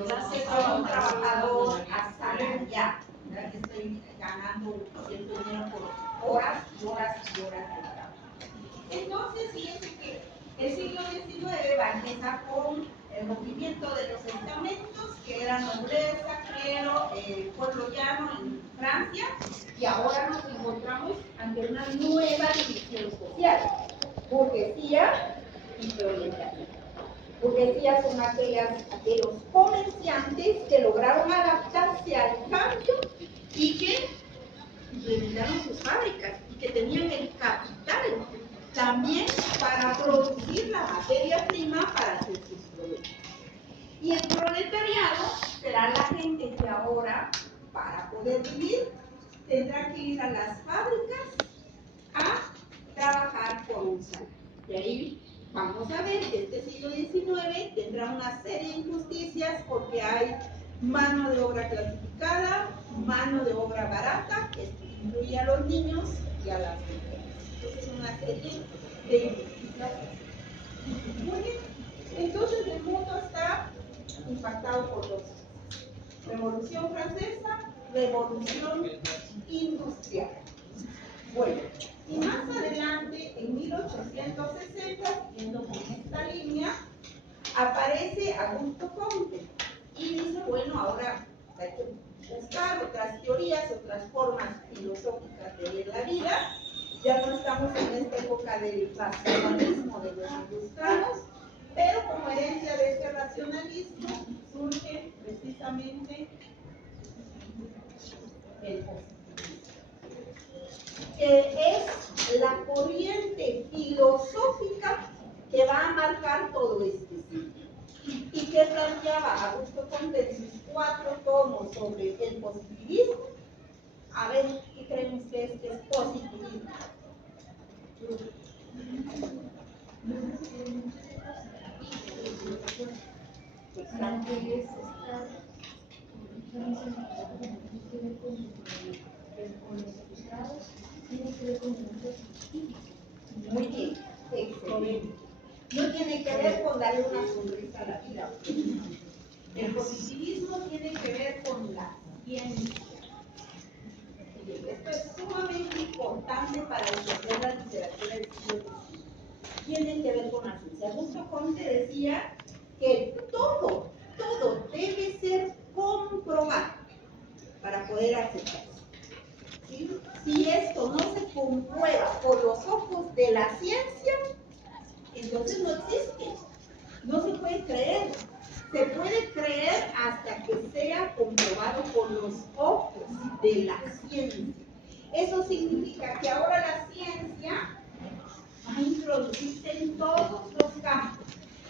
Entonces soy un trabajador asalariado, ¿verdad? Que estoy ganando cierto dinero por horas y horas y horas de trabajo. Entonces, fíjense que el siglo XIX va a empezar con el movimiento de los estamentos, que era nobleza, clero, pueblo llano en Francia, y ahora nos encontramos ante una nueva división social, burguesía y proletariado. Burguesía son aquellos comerciantes que lograron adaptarse al cambio y que implementaron sus fábricas y que tenían el capital también para producir la materia prima para hacer sus productos. Y el proletariado será la gente que ahora, para poder vivir, tendrá que ir a las fábricas a trabajar por un salario. Y ahí vamos a ver que este siglo XIX tendrá una serie de injusticias porque hay mano de obra clasificada, mano de obra barata, que incluye a los niños y a las mujeres. Entonces, una serie de injusticias. Muy bien. Entonces, el mundo está impactado por dos cosas: Revolución Francesa, Revolución Industrial. Bueno, y más adelante, en 1860, siguiendo con esta línea, aparece Augusto Comte y dice, bueno, ahora hay que buscar otras teorías, otras formas filosóficas de ver la vida. Ya no estamos en esta época del racionalismo de los ilustrados, pero como herencia de este racionalismo surge precisamente el positivismo. Es la corriente filosófica que va a marcar todo este siglo. ¿Y qué planteaba Augusto Comte en sus 4 tomos sobre el positivismo? A ver, ¿qué creen ustedes que es positivismo? Muy bien, excelente. No tiene que ver con darle una sonrisa a la vida. El positivismo tiene que ver con la ciencia. Esto es sumamente importante para entender la literatura del siglo XIX. Tiene que ver con la ciencia. Augusto Comte decía que todo debe ser comprobado para poder aceptarse. ¿Sí? Si esto no se comprueba por los ojos de la ciencia, entonces no existe. No se puede creer. Se puede creer hasta que sea comprobado por los ojos de la ciencia. Eso significa que ahora la ciencia va a introducirse en todos los campos.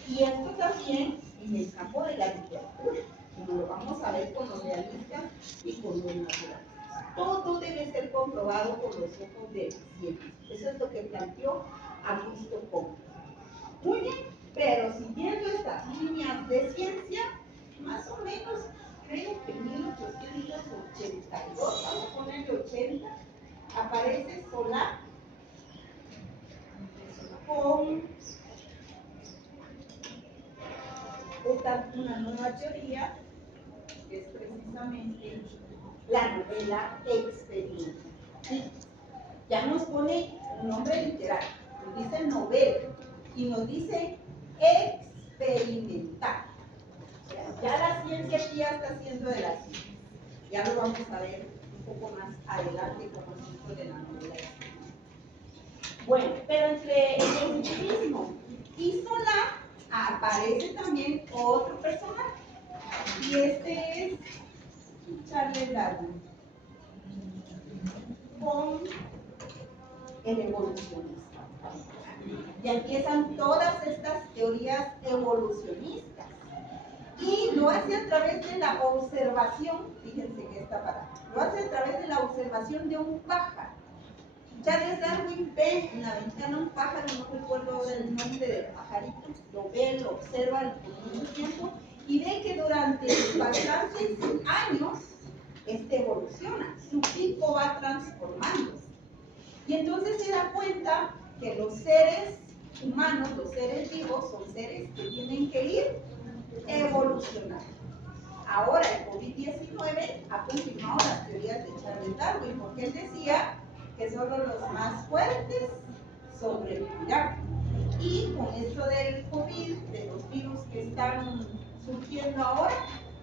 Y esto también en el campo de la literatura, como lo vamos a ver con los realistas y con los naturalistas. Todo debe ser comprobado por los ojos de la ciencia. Eso es lo que planteó Augusto Comte. Muy bien, pero siguiendo estas líneas de ciencia, más o menos, creo que en 1882, vamos a ponerle 80, aparece Solar con una nueva teoría, que es precisamente la novela experimental. ¿Sí? Ya nos pone un nombre literario, nos dice novela y nos dice experimental. Ya la ciencia aquí ya está haciendo de la ciencia. Ya lo vamos a ver un poco más adelante como ejemplo de la novela experimental. Bueno, pero entre el positivismo y Solar aparece también otro personaje. Y este es Charles Darwin con el evolucionismo. Ya empiezan todas estas teorías evolucionistas. Y lo hace a través de la observación, fíjense que esta palabra, lo hace a través de la observación de un pájaro. Charles Darwin ve en la ventana un pájaro, no recuerdo ahora el nombre del pajarito, lo ve, lo observa por mucho tiempo y ve que durante bastantes años evoluciona, su pico va transformándose. Y entonces se da cuenta que los seres humanos, los seres vivos, son seres que tienen que ir evolucionando. Ahora el COVID-19 ha confirmado las teorías de Charles Darwin, porque él decía que solo los más fuertes sobrevivirán. Y con esto del COVID, de los virus que están surgiendo ahora,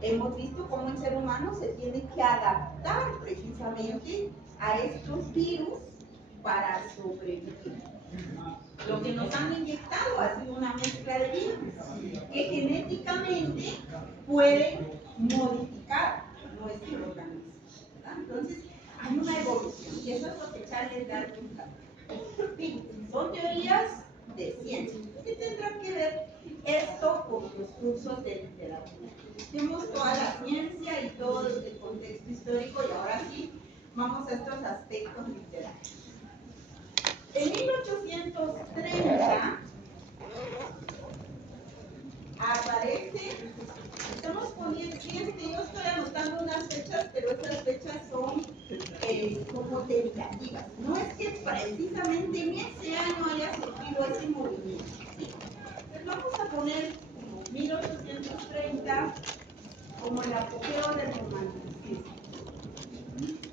hemos visto cómo el ser humano se tiene que adaptar precisamente a estos virus para sobrevivir. Lo que nos han inyectado ha sido una mezcla de virus que genéticamente pueden modificar nuestro organismo, ¿verdad? Entonces, hay una evolución y eso es lo que Charles Darwin dijo. Son teorías de ciencia. ¿Qué tendrá que ver esto con los cursos de literatura? Tenemos toda la ciencia y todo el contexto histórico y ahora sí vamos a estos aspectos literarios. En 1830 aparece, estamos poniendo, fíjense, yo estoy anotando unas fechas, pero estas fechas son como tentativas. No es que precisamente en ese año haya surgido ese movimiento. Pues vamos a poner 1830 como el apogeo del romanticismo.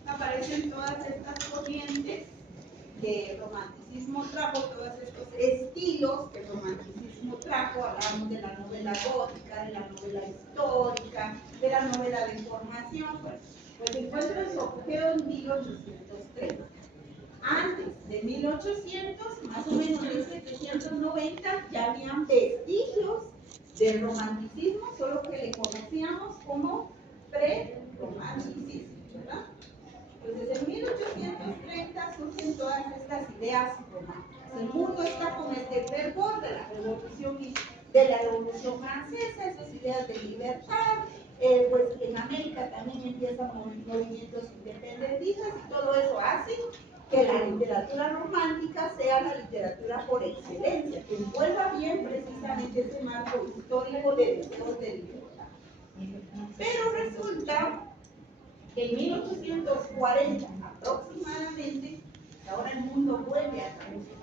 Aparecen todas estas corrientes que el romanticismo trajo, todos estos estilos que el romanticismo trajo. Hablamos de la novela gótica, de la novela histórica, de la novela de información. Pues encuentran su apogeo en 1830. Antes de 1800, más o menos 1790, ya habían vestigios del romanticismo, solo que le conocíamos como pre-romanticismo, ¿verdad? Entonces, en 1830 surgen todas estas ideas románticas. El mundo está con este fervor de la Revolución Francesa, esas ideas de libertad. Pues en América también empiezan movimientos independentistas y todo eso hace que la literatura romántica sea la literatura por excelencia, que envuelva bien precisamente ese marco histórico de deseos de libertad. Pero resulta que en 1840 aproximadamente, ahora el mundo vuelve a cambiar.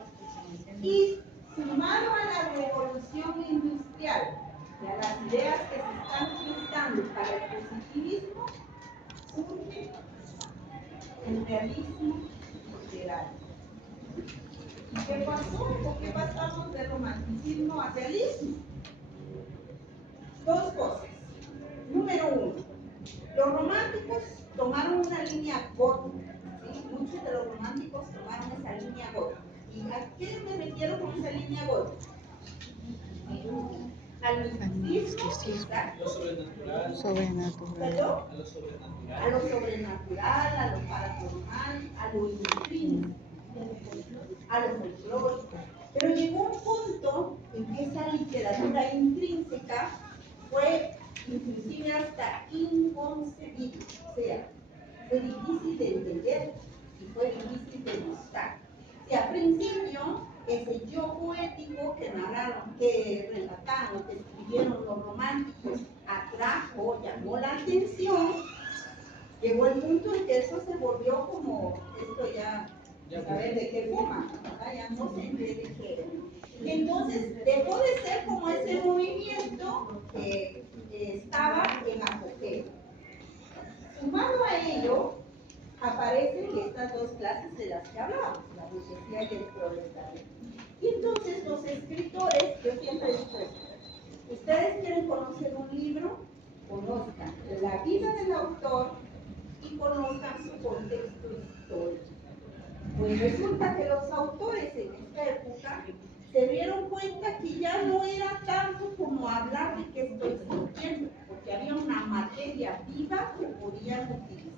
Y sumado a la revolución industrial y a las ideas que se están gestando para el positivismo, surge el realismo literario. ¿Y qué pasó? ¿Por qué pasamos de romanticismo a realismo? Dos cosas. Número uno, los románticos tomaron una línea gótica, ¿sí? Muchos de los románticos tomaron esa línea gótica. ¿Y a qué me refiero con esa línea gótica? Al misticismo, exacto. Sobrenatural. A lo sobrenatural, a lo paranormal, a lo intrínseco, a lo folclórico. Pero llegó un punto en que esa literatura intrínseca fue inclusive hasta inconcebible, o sea, fue difícil de entender y fue difícil de gustar. O sea, al principio, ese yo poético que narraron, que relataron, que escribieron los románticos, atrajo, llamó la atención, llegó el punto en que eso se volvió como, esto ya saber de qué forma, ¿verdad? Ya no sé de qué. Entonces, dejó de ser como ese movimiento que estaba en apogeo. Sumado a ello, aparecen estas dos clases de las que hablábamos, la burguesía y el proletariado. Y entonces los escritores, yo siempre digo, ustedes quieren conocer un libro, conozcan la vida del autor y conozcan su contexto histórico. Pues resulta que los autores en esta época se dieron cuenta que ya no era tanto como hablar de qué estoy sintiendo, porque había una materia viva que podían utilizar.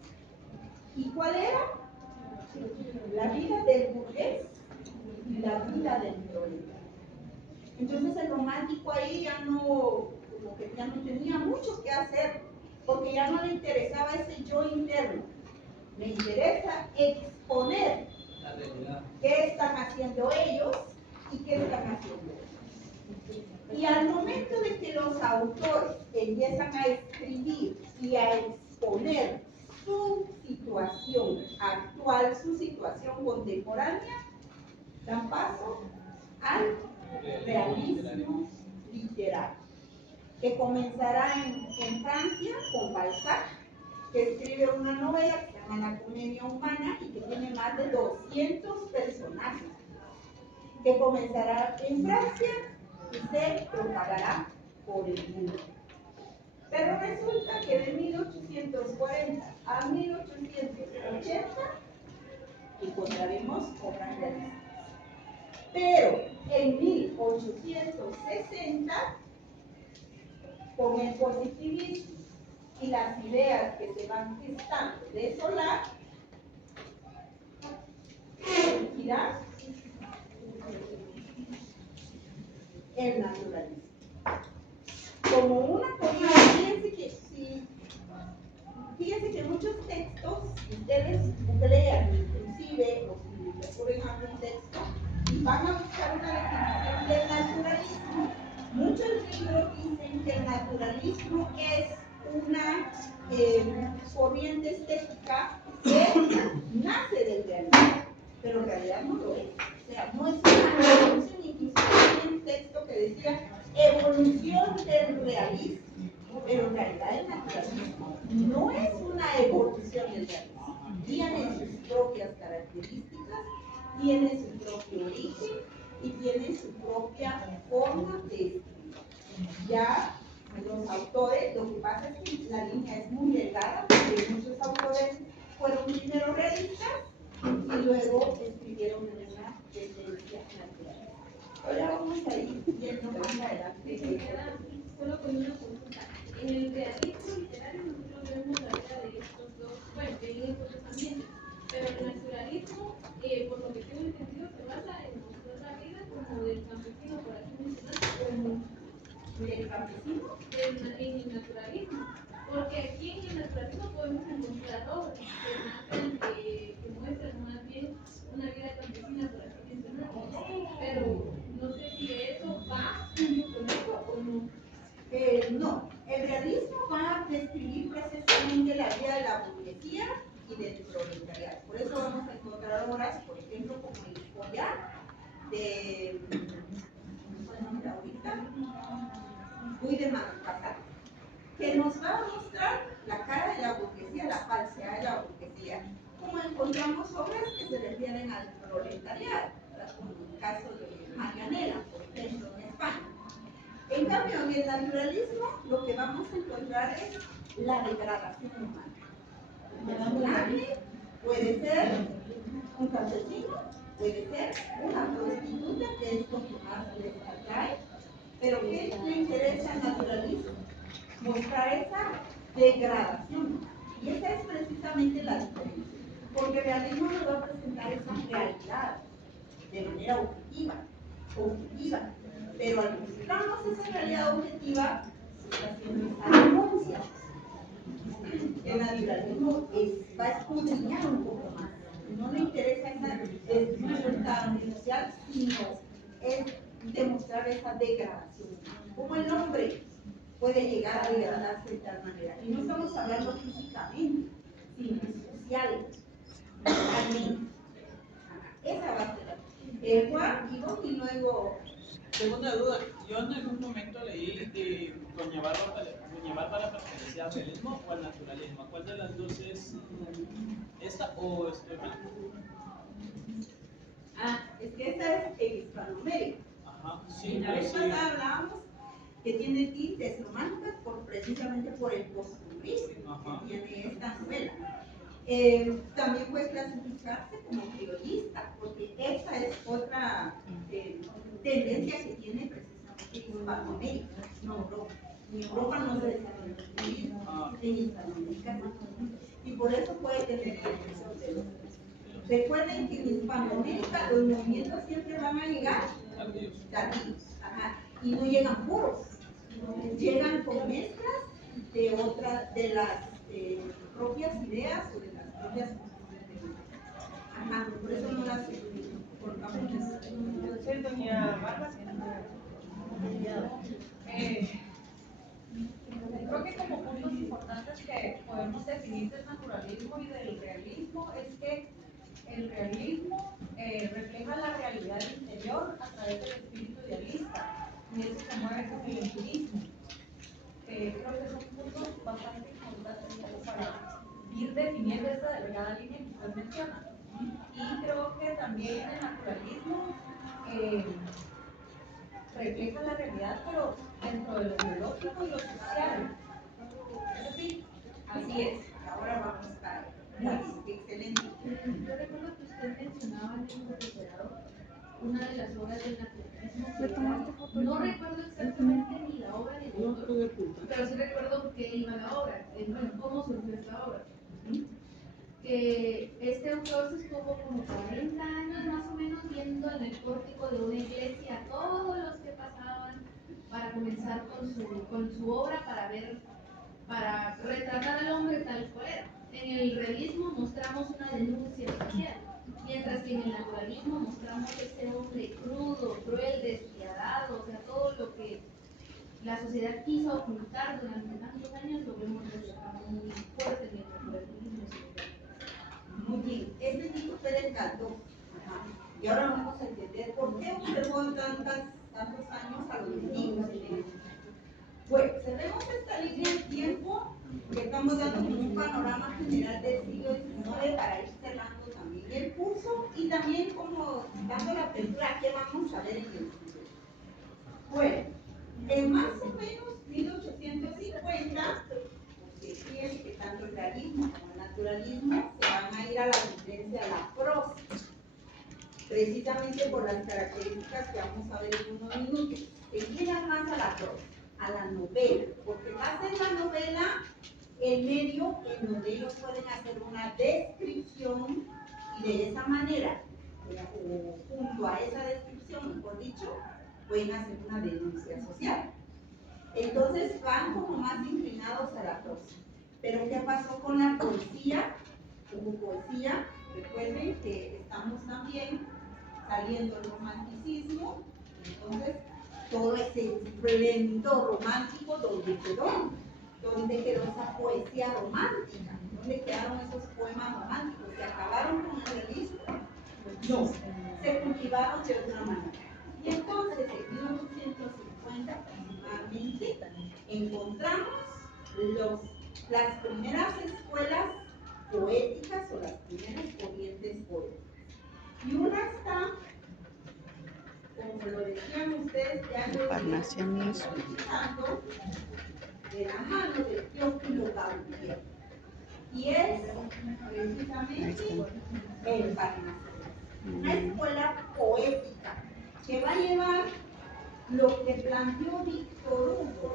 ¿Y cuál era? La vida del burgués y la vida del proletario. Entonces el romántico ahí ya no, como que ya no tenía mucho que hacer, porque ya no le interesaba ese yo interno. Me interesa exponer qué están haciendo ellos y qué están haciendo ellos. Y al momento de que los autores empiezan a escribir y a exponer su situación actual, su situación contemporánea, dan paso al realismo literario, que comenzará en Francia con Balzac, que escribe una novela que se llama La Comedia Humana y que tiene más de 200 personajes, que comenzará en Francia y se propagará por el mundo. Pero resulta que de 1840 a 1880 encontraremos obras realistas. Pero en 1860, con el positivismo y las ideas que se van gestando de Solá, surgirá el naturalismo. Como una corriente, fíjense que muchos textos, ustedes lean, inclusive los que descubren algún texto, y van a buscar una definición del naturalismo. Muchos libros dicen que el naturalismo es una corriente estética que nace del realismo, pero en realidad no lo es. O sea, no es una evolución, inclusive hay un texto que decía evolución del realismo, pero en realidad el naturalismo no es una evolución del realismo. Tiene sus propias características, tiene su propio origen y tiene su propia forma de escribir. Ya los autores, lo que pasa es que la línea es muy delgada, porque muchos autores fueron primero realistas y luego escribieron en una tendencia natural. Ahora vamos a ir viendo más adelante. Solo con una consulta. En el realismo literario nosotros vemos la vida de estos dos, bueno, de estos dos ambientes, pero el naturalismo, por lo que tengo entendido, se basa en mostrar la vida como del campesino, por así mencionar, como del campesino en el naturalismo. Porque aquí en el naturalismo podemos encontrar obras que muestran más bien una vida campesina, por así mencionar, pero no sé si eso va con eso o no. No, el realismo va a describir precisamente la vida de la burguesía y del proletariado. Por eso vamos a encontrar obras, por ejemplo, como el Collar de Guy de Maupassant, que nos va a mostrar la cara de la burguesía, la falsedad de la burguesía, como encontramos obras que se refieren al proletariado, como el caso de Marianela, por ejemplo, en España. En cambio, en el naturalismo, lo que vamos a encontrar es la degradación humana. El personaje puede ser un campesino, puede ser una prostituta, que es lo que más les atrae, pero ¿qué le interesa al naturalismo? Mostrar esa degradación humana. Y esa es precisamente la diferencia, porque el realismo nos va a presentar esa realidad de manera objetiva, pero al mostrarnos esa realidad objetiva, se está haciendo esa denuncia. El naturalismo va a escudriñar un poco más. No le interesa esa descripción tan social, sino es demostrar esa degradación. Como el hombre puede llegar a degradarse de tal manera. Y no estamos hablando físicamente, sino socialmente, mentalmente. Esa va a ser Juan, y luego. Tengo una duda. Yo en algún momento leí que Doña Bárbara pertenecía al realismo o al naturalismo. ¿Cuál de las dos es esta o estoy mal? Es que esta es en Hispanoamérica. Ajá, sí. La vez pasada hablábamos que tiene tintes románticas precisamente por el costumbrismo que tiene esta novela. También puede clasificarse como criollista, porque esta es otra tendencia que tiene precisamente Hispanoamérica, no Europa. En Europa no se desarrolla el criollismo, en Hispanoamérica no. Y por eso puede tener expresión de los dos. Recuerden que en Hispanoamérica los movimientos siempre van a llegar tardíos, y no llegan puros, llegan con mezclas de las propias ideas o de las propias por eso no las colocamos. Entonces, doña Bárbara, creo que como puntos importantes que podemos definir del naturalismo y del realismo es que el realismo refleja la realidad interior a través del espíritu idealista. y eso se mueve con el empirismo. Creo que son puntos bastante importantes como para ir definiendo esta delgada línea que usted menciona. Y creo que también el naturalismo refleja la realidad, pero dentro de lo biológico y lo social. ¿Es así? Así es. Ahora vamos para muy bien, excelente. Yo recuerdo que usted mencionaba en el profesorado una de las obras del naturalismo, que era, no recuerdo exactamente ni la obra ni el autor, pero sí recuerdo que iba la obra, bueno, cómo surgió esta obra. Que este autor se estuvo como 40 años más o menos viendo en el pórtico de una iglesia a todos los que pasaban para comenzar con su obra para retratar al hombre tal cual era. En el realismo mostramos una denuncia social, mientras que en el naturalismo mostramos ese hombre crudo, cruel, despiadado, o sea, todo lo que la sociedad quiso ocultar durante tantos años lo vemos reflejado muy fuerte en el naturalismo. Muy bien, este tipo Pérez Galdós. Y ahora vamos a entender por qué observó tantos años a los niños. Bueno, observemos esta línea de tiempo que estamos dando como un panorama general del siglo XIX para ir cerrando también el curso y también como dando la apertura que vamos a ver en el siglo. Bueno, en más o menos 1850, porque fíjense que tanto el realismo como el naturalismo se van a ir a la tendencia a la prosa, precisamente por las características que vamos a ver en unos minutos. Se inclinan más a la prosa, a la novela, porque va a ser la novela el medio en donde ellos pueden hacer una descripción y de esa manera, o junto a esa descripción, mejor dicho, pueden hacer una denuncia social. Entonces van como más inclinados a la prosa. Pero ¿qué pasó con la poesía? Hubo poesía, recuerden que estamos también saliendo del romanticismo, entonces todo ese esplendor romántico, ¿dónde quedó? ¿Dónde quedó esa poesía romántica? ¿Dónde quedaron esos poemas románticos? ¿Se acabaron con el realismo? No, se cultivaron de alguna manera. Y entonces en 1850 aproximadamente encontramos las primeras escuelas poéticas o las primeras corrientes poéticas. Y una está, como lo decían ustedes, ya lo citando, de la mano de Teófilo Gautier. Y es precisamente el Parnasianismo, una escuela poética que va a llevar lo que planteó Víctor Hugo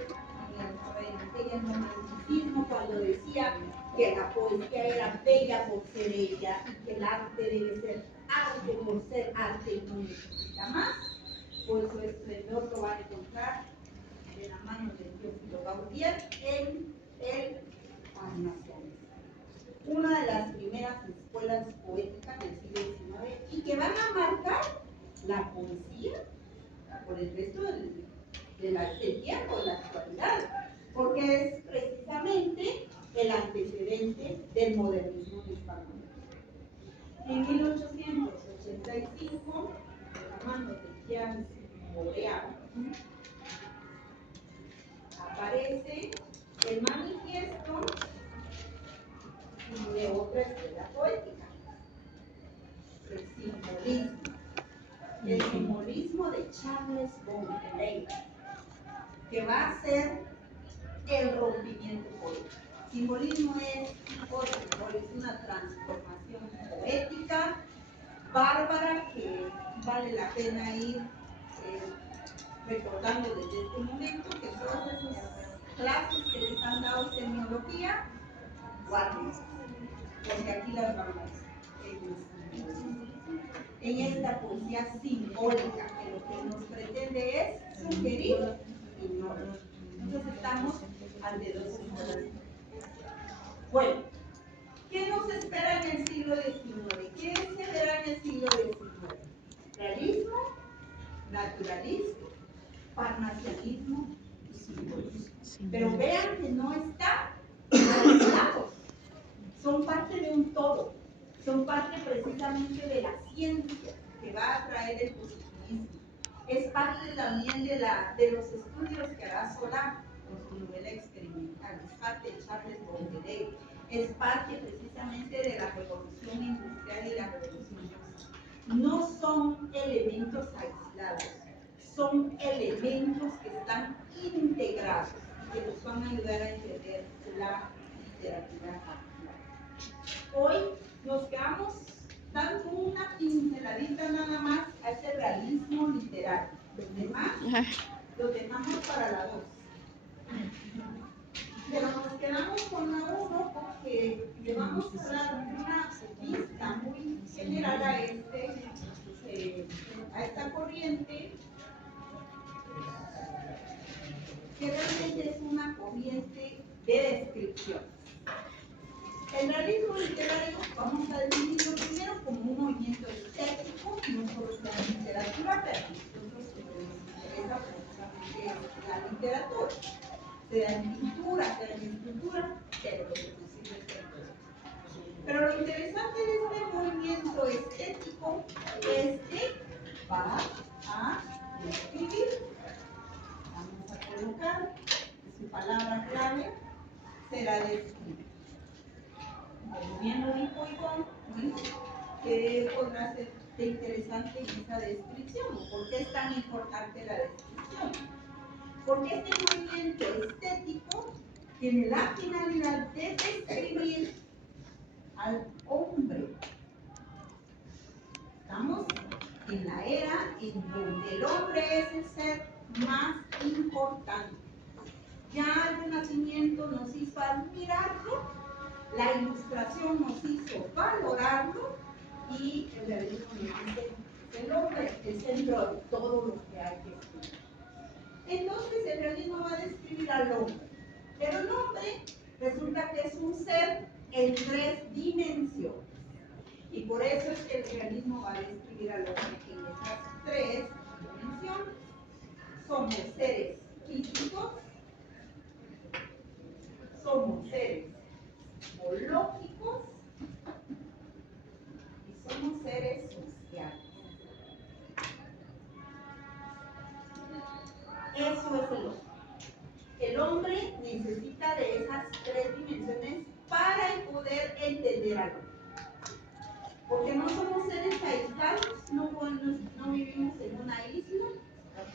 en el romanticismo cuando decía que la poesía era bella por ser ella y que el arte debe ser arte por ser arte y no necesita más, pues su esplendor lo va a encontrar de la mano de Teófilo Gautier en el Parnasianismo, una de las primeras escuelas poéticas del siglo XIX y que van a marcar la poesía por el resto del tiempo, de la actualidad, porque es precisamente el antecedente del modernismo en español. En 1885, de la mano de Jean Boreal, aparece el manifiesto de otra escuela poética, el simbolismo de Charles Baudelaire, que va a ser el rompimiento poético. Simbolismo es una transformación poética bárbara que vale la pena ir recordando desde este momento, que todas esas clases que les han dado semiología, guárdense, porque aquí las vamos a en esta poesía simbólica, que lo que nos pretende es sugerir y no. Entonces estamos ante dos escuelas. Bueno, ¿qué nos espera en el siglo XIX? ¿Qué se verá en el siglo XIX? Realismo, naturalismo, parnasianismo y simbolismo. Pero vean que no están aislados, son parte de un todo, son parte precisamente de la ciencia que va a traer el positivismo. es parte también de los estudios que hará Solá con su novela experimental, es parte de Charles Baudelaire, es parte precisamente de la revolución industrial y la revolución industrial. No son elementos aislados, son elementos que están integrados y que nos van a ayudar a entender la literatura actual. Hoy nos quedamos dando una pinceladita nada más a ese realismo literario. Los demás los dejamos para la 2. Pero nos quedamos con la 1 porque le vamos a dar una vista muy general a esta corriente, que realmente es una corriente de descripción. El realismo literario vamos a dividirlo primero como un movimiento estético, no solo de la literatura, pero a nosotros nos interesa precisamente la literatura, sea en pintura, sea en escultura, pero lo que nos sirve es todo. Pero lo interesante de este movimiento estético es que va a describir, vamos a colocar su palabra clave, será describir. Como bien lo dijo Ivonne, ¿qué podrá ser de interesante en esa descripción? ¿Por qué es tan importante la descripción? Porque este movimiento estético tiene la finalidad de describir al hombre. Estamos en la era en donde el hombre es el ser más importante. Ya el Renacimiento nos hizo admirarlo, la Ilustración nos hizo valorarlo y el realismo nos dice el hombre es el centro de todo lo que hay que estudiar. Entonces el realismo va a describir al hombre, pero el hombre resulta que es un ser en 3 dimensiones. Y por eso es que el realismo va a describir al hombre en esas 3 dimensiones. Somos seres físicos, somos seres biológicos y somos seres sociales. Eso es el hombre. El hombre necesita de esas 3 dimensiones para poder entender al hombre. Porque no somos seres aislados, no vivimos en una isla,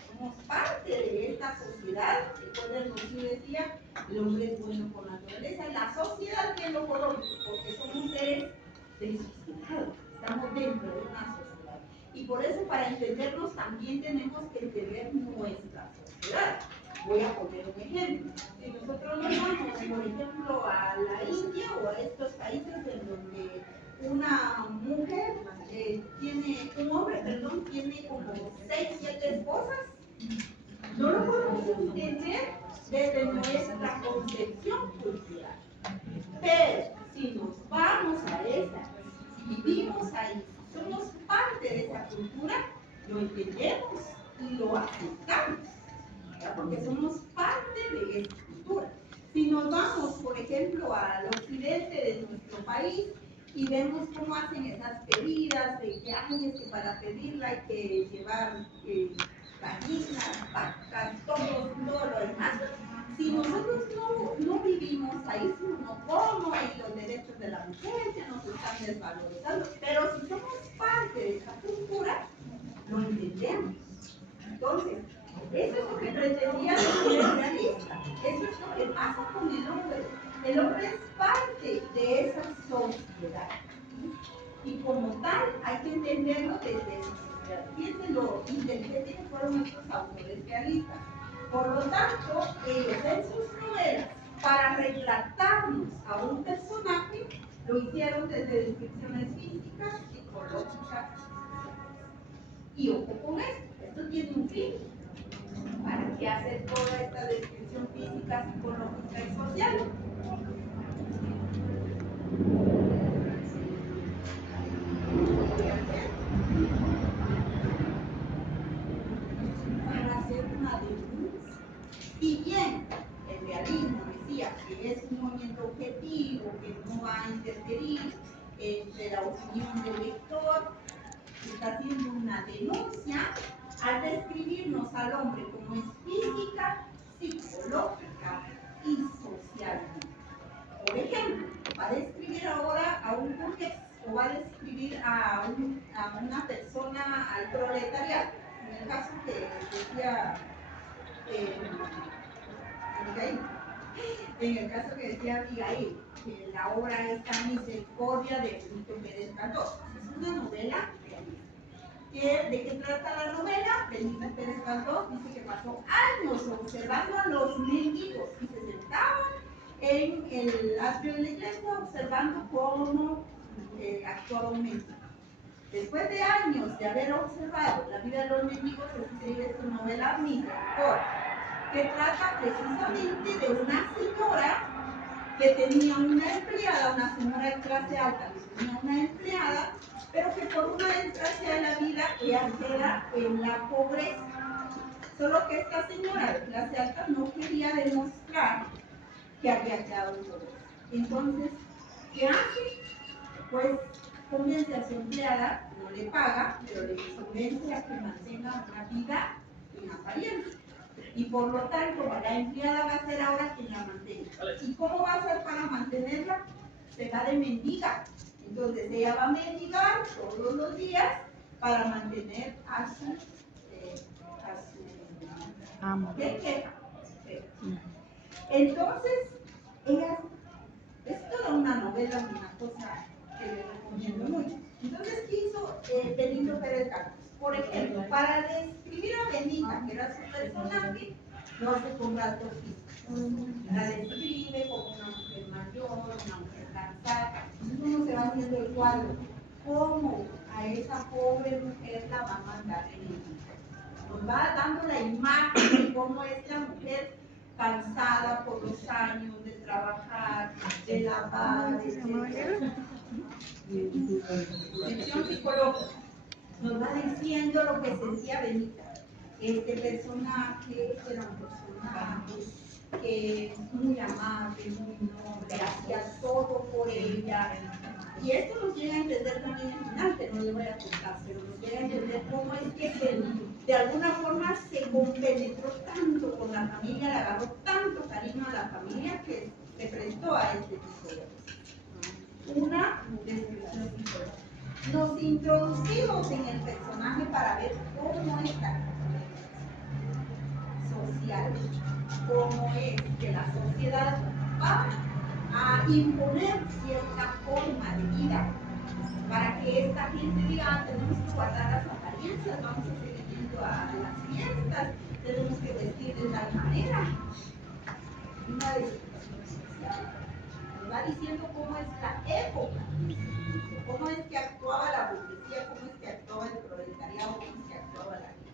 somos parte de esta sociedad. Recuerden lo que yo decía, el hombre es bueno por naturaleza, la sociedad que lo coloca, porque somos seres de sociedad, estamos dentro de una sociedad. Y por eso para entendernos también tenemos que entender nuestra sociedad. Voy a poner un ejemplo. Si nosotros nos vamos, por ejemplo, a la India o a estos países en donde una mujer un hombre, tiene como 6, 7 esposas, no lo podemos entender desde nuestra concepción cultural. Pero si nos vamos a esa, vivimos ahí, somos parte de esa cultura, lo entendemos y lo aceptamos, ¿verdad? Porque somos parte de esa cultura. Si nos vamos, por ejemplo, al occidente de nuestro país y vemos cómo hacen esas pedidas, de que hay que para pedirla hay que llevar gallinas, vacas, todo lo demás. Si nosotros no vivimos ahí, si no como ahí los derechos de la mujer que nos están desvalorizando, pero si somos parte de esa cultura, lo entendemos. Entonces, eso es lo que pretendía decir el realista. Eso es lo que pasa con el hombre. El hombre es parte de esa sociedad. Y como tal, hay que entenderlo desde esa sociedad. Fíjense lo inteligente que fueron estos autores realistas. Por lo tanto, ellos en sus novelas, para retratarnos a un personaje, lo hicieron desde descripciones físicas, psicológicas. Y ojo con esto tiene un fin. ¿Para qué hacer toda esta descripción física, psicológica y social? Para hacer una denuncia. Si bien el realismo decía que es un movimiento objetivo, que no va a interferir entre la opinión del lector, está haciendo una denuncia, al describirnos al hombre como es física, psicológica y socialmente. Por ejemplo, va a describir ahora a un burgués o va a describir a una persona, al proletariado. En el caso que decía Abigail, en el caso que decía Abigail, que la obra esta Misericordia de Benito Pérez Galdós. Es una novela realista. ¿De qué trata la novela? Benito Pérez Galdós dice que pasó años observando a los mendigos y se sentaban en el atrio de la iglesia observando cómo actuaba un mendigo. Después de años de haber observado la vida de los mendigos, se escribe su novela Misericordia, que trata precisamente de una señora que tenía una empleada, una señora de clase alta, que tenía una empleada, pero que por una desgracia de la vida ella queda en la pobreza. Solo que esta señora de clase alta no quería demostrar que había quedado en pobreza. Entonces, ¿qué hace? Pues convence a su empleada, no le paga, pero le convence a que mantenga una vida en apariencia. Y por lo tanto, la empleada va a ser ahora quien la mantenga. ¿Y cómo va a ser para mantenerla? Se va de mendiga. Entonces ella va a mendigar todos los días para mantener a su amo. Entonces, ella es toda una novela, una cosa que le recomiendo mucho. Entonces, ¿qué hizo Benito Pérez Galdós? Por ejemplo, para describir a Benita, que era su personaje, lo hace con rasgos físicos. La describe como una mujer mayor, una mujer cansada. Entonces uno se va haciendo el cuadro. ¿Cómo a esa pobre mujer la va a mandar en el mundo? Nos va dando la imagen de cómo es la mujer cansada por los años de trabajar, de lavar, etc. Sección psicológica. Nos va diciendo lo que sentía Benita. Este personaje era un personaje que es muy amable, muy noble, hacía todo por ella. Y esto nos llega a entender también en final, que no le voy a contar, pero nos llega a entender cómo es que de alguna forma se compenetró tanto con la familia, le agarró tanto cariño a la familia que se prestó a este tipo de cosas. Una descripción psicológica. Nos introducimos en el personaje para ver cómo está social, cómo es que la sociedad va a imponer cierta forma de vida para que esta gente diga, tenemos que guardar las apariencias, vamos a seguir yendo a las fiestas, tenemos que vestir de tal manera. Una descripción social nos va diciendo cómo es la época, cómo es que actuaba la burguesía, cómo es que actuaba el proletariado, cómo es que actuaba la gente.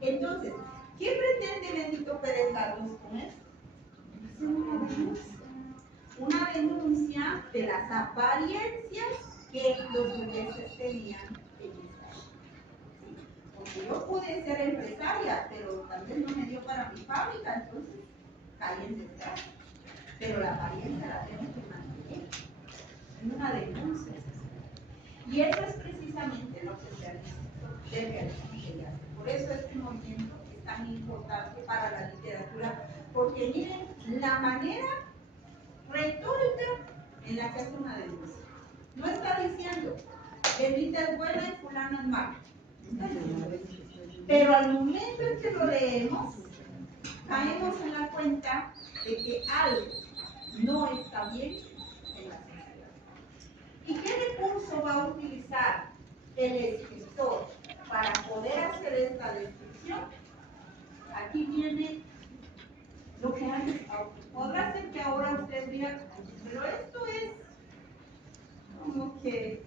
Entonces, ¿qué pretende Benito Pérez Galdós con esto? Hacer una denuncia. Una denuncia de las apariencias que los burgueses tenían en esta época. Porque yo pude ser empresaria, pero tal vez no me dio para mi fábrica, entonces caí en desgracia. Pero la apariencia la tengo que mantener. Es una denuncia. Y eso es precisamente lo que se realiza. Por eso este movimiento es tan importante para la literatura, porque miren la manera retórica en la que hace una denuncia. No está diciendo, Benita es buena y fulano es malo. No está diciendo eso. Pero al momento en que lo leemos, caemos en la cuenta de que algo no está bien en la sociedad. ¿Y qué recurso va a utilizar el escritor para poder hacer esta descripción? Aquí viene lo que antes, podrá ser que ahora usted diga, pero esto es como que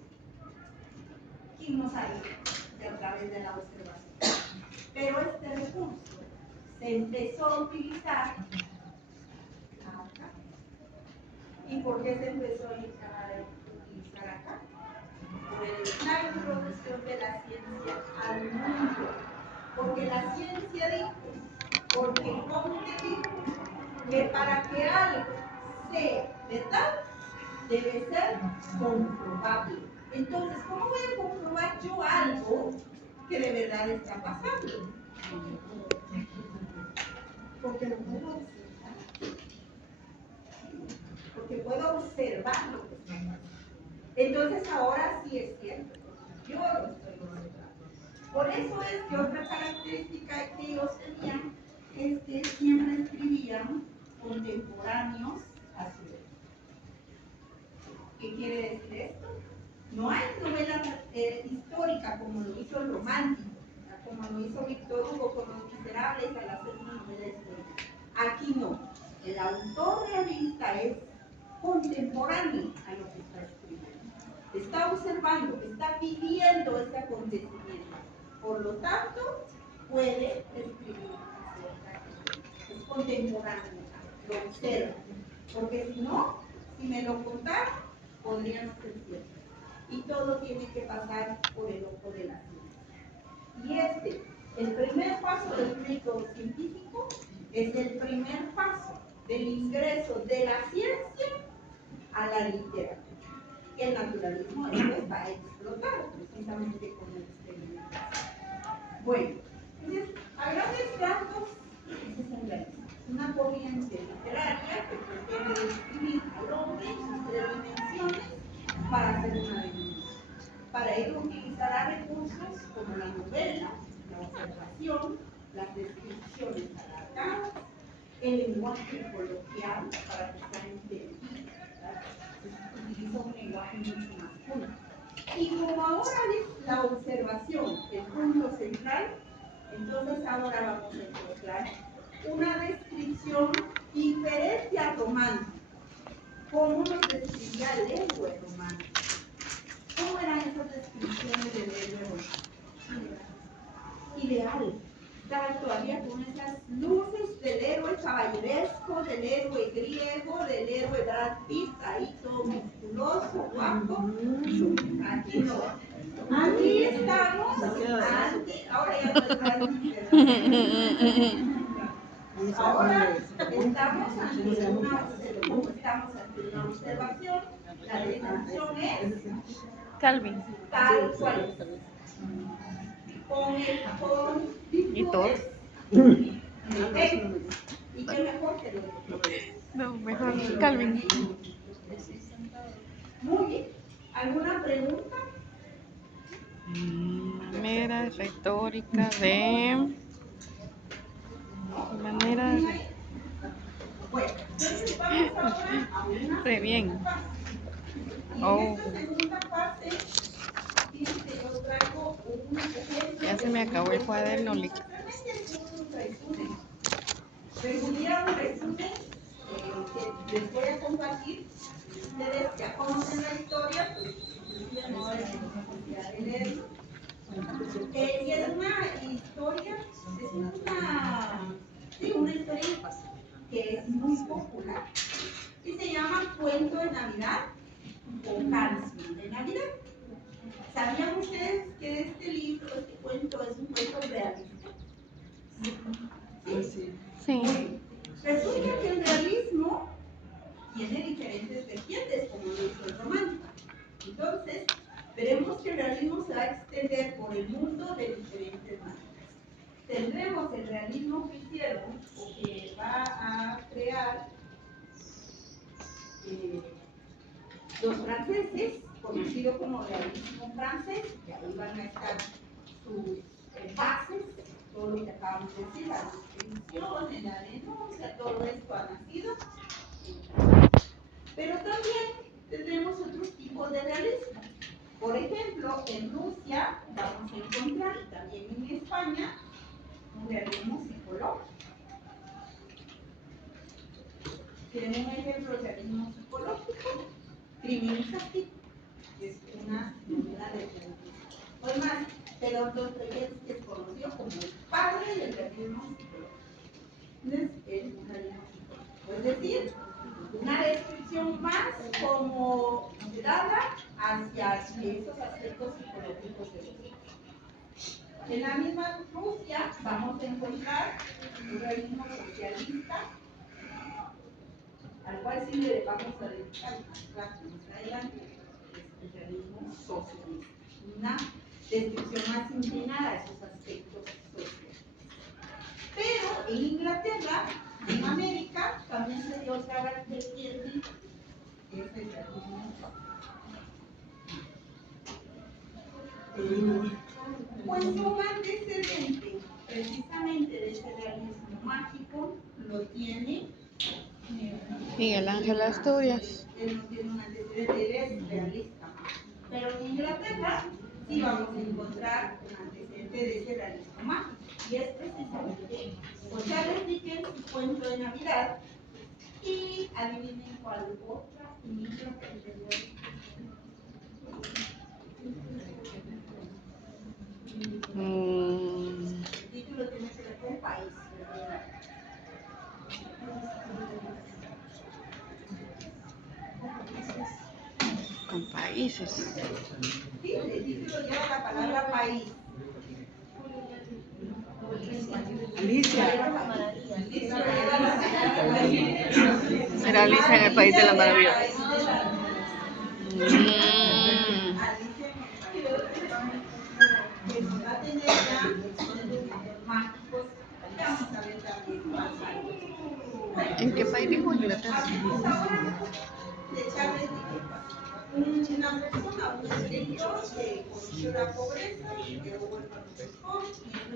nos ha ido a través de la observación. Pero este recurso se empezó a utilizar acá. ¿Y por qué se empezó a utilizar acá? Por la introducción de la ciencia al mundo. Porque la ciencia dijo, porque Comte dijo, que para que algo sea verdad, debe ser comprobable. Entonces, ¿cómo voy a comprobar yo algo que de verdad está pasando. Porque lo puedo observar. Porque puedo observar lo que está pasando. Entonces ahora sí es cierto. Yo lo estoy observando. Por eso es que otra característica que ellos tenían es que siempre escribían contemporáneos a su vez. ¿Qué quiere decir esto? No hay novela histórica como lo hizo el romántico, como lo hizo Víctor Hugo con Los Miserables al hacer una novela histórica. Aquí no. El autor realista es contemporáneo a lo que está escribiendo. Está observando, está viviendo ese acontecimiento. Por lo tanto, puede escribir acerca de eso. Es contemporáneo, lo observa. Porque si no, si me lo contara, podría no ser cierto. Y todo tiene que pasar por el ojo de la ciencia. Y el primer paso del método científico es el primer paso del ingreso de la ciencia a la literatura. El naturalismo después va a explotar precisamente con el experimento. Bueno, entonces, a grandes rasgos, ese es el realismo. Una corriente literaria que pretende describir al hombre en sus tres dimensiones para hacer una dimensión. Para ello utilizará recursos como la novela, la observación, las descripciones alargadas, el lenguaje coloquial para que sea entendido, ¿verdad? Utiliza un lenguaje mucho más puro. Y como ahora es la observación el punto central, entonces ahora vamos a encontrar una descripción diferente al romántico. ¿Cómo nos describía el héroe romántico? ¿Cómo eran esas descripciones del héroe romántico? Ideal, dar todavía con esas luces del héroe caballeresco, del héroe griego, del héroe Brad Pitt, ahí todo musculoso, guapo. Aquí no. Aquí estamos ante, ahora ya no ahora estamos ante una observación, la descripción es Calvin. tal cual. Con ¿Y todos? ¿Y qué mejor que lo No, mejor Calvin. Muy bien. ¿Alguna pregunta? Manera retórica de... Manera de... Bueno, entonces vamos ahora a una Re bien. segunda fase. Y Oh. en esta segunda fase, fíjense, yo traigo un ejemplo. Ya se me acabó el cuaderno, Lick. Realmente es un resumen. Resumía un resumen que les voy a compartir. Ustedes ya conocen la historia, pues no es necesidad de leerlo. Y es una historia, una historia que es muy popular y se llama Cuento de Navidad o Canción de Navidad. ¿Sabían ustedes que este libro, este cuento, es un cuento realista? ¿Sí? Sí. Resulta que el realismo tiene diferentes vertientes, como lo hizo el romántico. Entonces, veremos que el realismo se va a extender por el mundo de diferentes maneras. Tendremos el realismo que hicieron, o que va a crear los franceses, conocido como realismo francés, que ahí van a estar sus bases, todo lo que acabamos de decir, la descripción, la denuncia, todo esto ha nacido. Pero también tendremos otros tipos de realismo. Por ejemplo, en Rusia vamos a encontrar, y también en España, un realismo psicológico. ¿Tienen un ejemplo de realismo psicológico? Crimen y Castigo, que es una novela de Pushkin. Además, Fedor Dostoyevsky es conocido como el padre del realismo psicológico. Es el realismo psicológico, es decir, una descripción más como dada hacia esos aspectos psicológicos de los hechos. En la misma Rusia vamos a encontrar un realismo socialista, al cual sí le vamos a dedicar más clases más adelante, es el realismo socialista. Una descripción más inclinada a esos aspectos sociales. Pero en Inglaterra, en América, también se dio otra vertiente. Pues un antecedente precisamente de ese realismo mágico lo tiene Miguel Ángel Asturias. él no tiene un antecedente, él es realista. Pero en Inglaterra sí vamos a encontrar un antecedente de ese realismo mágico. Y es precisamente por Charles Dickens, su cuento de Navidad. Y adivinen cuál otra libro que tengo. El título tiene que ver con país. Con países. Sí, el título lleva la palabra país. Alicia. Será Alicia en el País de la Maravilla. Que nos va a tener ya sonidos mágicos. Vamos a ver también más algo. ¿En qué país dijo Inglaterra? Hablemos ahora de Charles Dickens. Una persona, un escritor que conoció la pobreza y quedó huérfano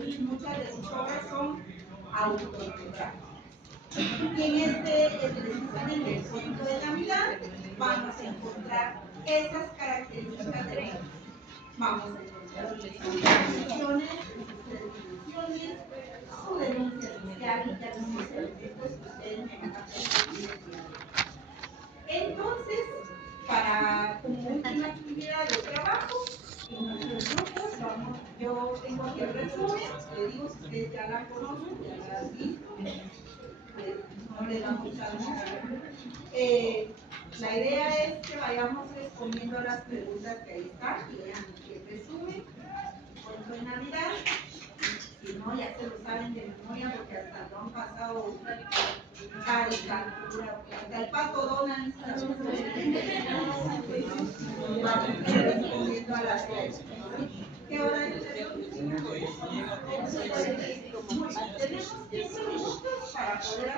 y muchas de sus obras son autobiográficas. Y en precisamente el cuento de Navidad, vamos a encontrar esas características de la. Vamos a encontrar sus definiciones, su denuncia social y algunos elementos que ustedes me van a aprender. Entonces, como última actividad de trabajo, en nuestros grupos, yo tengo aquí el resumen, le digo si ustedes ya la conocen, ya la han visto, pues no le damos chance. La idea es que vayamos respondiendo a las preguntas que ahí están, y vean el resumen, cuento de Navidad, si no ya se lo saben de memoria porque hasta lo han pasado caricatura, hasta el Pato Donald está respondiendo a las preguntas. ¿Qué hora es? Tenemos 15 minutos para poder